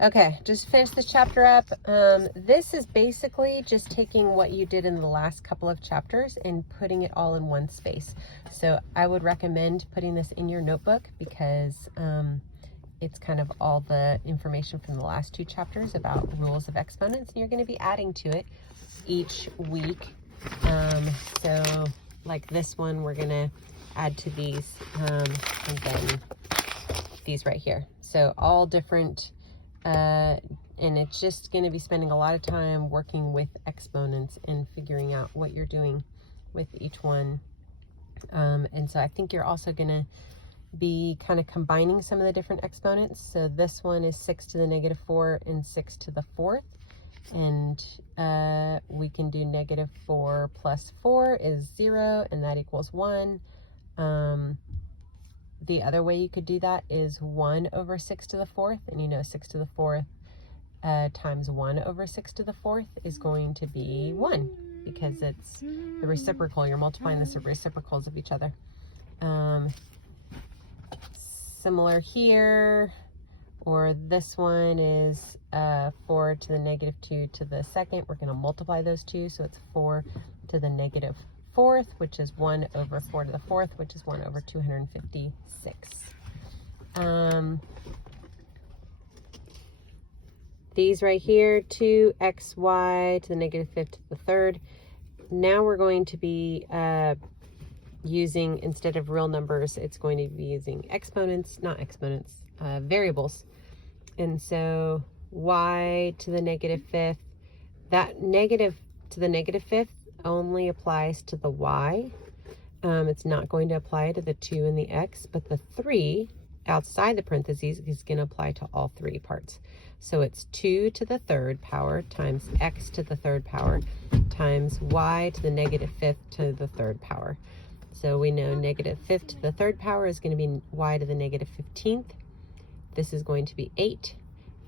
Okay, just finish this chapter up. This is basically just taking what you did in the last couple of chapters and putting it all in one space. So I would recommend putting this in your notebook because it's kind of all the information from the last 2 chapters about rules of exponents, and you're going to be adding to it each week. So like this one, we're going to add to these, and then these right here. So all different, and it's just going to be spending a lot of time working with exponents and figuring out what you're doing with each one. And so I think you're also going to be kind of combining some of the different exponents. So this one is 6 to the negative 4 and 6 to the 4th. And we can do negative 4 plus 4 is 0, and that equals 1. The other way you could do that is 1 over 6 to the 4th, and you know 6 to the 4th times 1 over 6 to the 4th is going to be 1, because it's the reciprocal. You're multiplying the reciprocals of each other. Similar here, or this one is 4 to the negative 2 to the 2nd. We're going to multiply those two, so it's 4 to the negative 4th, which is 1 over 4 to the 4th, which is 1 over 256. These right here, 2xy to the negative 5th to the 3rd. Now we're going to be using, instead of real numbers, it's going to be using exponents, not exponents, variables. And so y to the negative 5th, that negative to the negative 5th only applies to the y. It's not going to apply to the 2 and the x, but the 3 outside the parentheses is going to apply to all 3 parts. So it's 2 to the 3rd power times x to the 3rd power times y to the negative 5th to the 3rd power. So we know negative 5th to the 3rd power is going to be y to the negative 15th. This is going to be 8.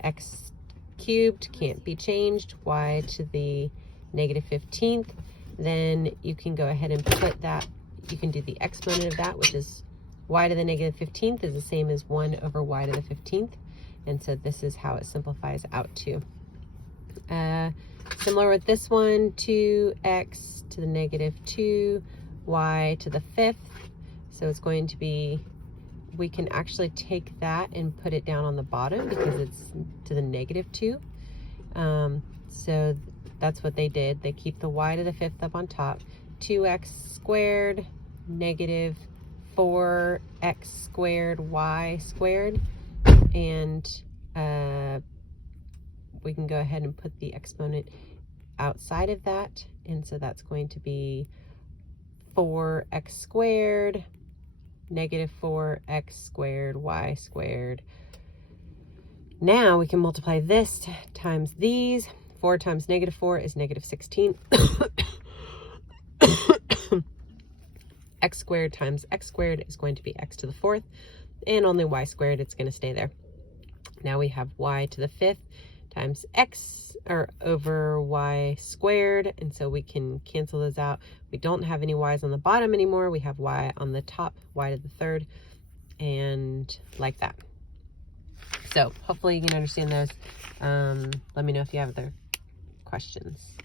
X cubed can't be changed. Y to the negative 15th. Then you can go ahead and put that, you can do the exponent of that, which is y to the negative 15th is the same as 1 over y to the 15th. And so this is how it simplifies out to. Similar with this one, 2x to the negative 2, y to the 5th. So it's going to be, we can actually take that and put it down on the bottom because it's to the negative 2. So that's what they did. They keep the y to the 5th up on top. 2x squared negative 4x squared y squared. And we can go ahead and put the exponent outside of that. And so that's going to be 4x squared negative 4x squared y squared. Now we can multiply this times these. 4 times negative 4 is negative 16. X squared times x squared is going to be x to the 4th, and only y squared, it's going to stay there. Now we have y to the 5th times x, or over y squared, and so we can cancel those out. We don't have any y's on the bottom anymore. We have y on the top, y to the 3rd, and like that. So hopefully you can understand those. Let me know if you have other questions.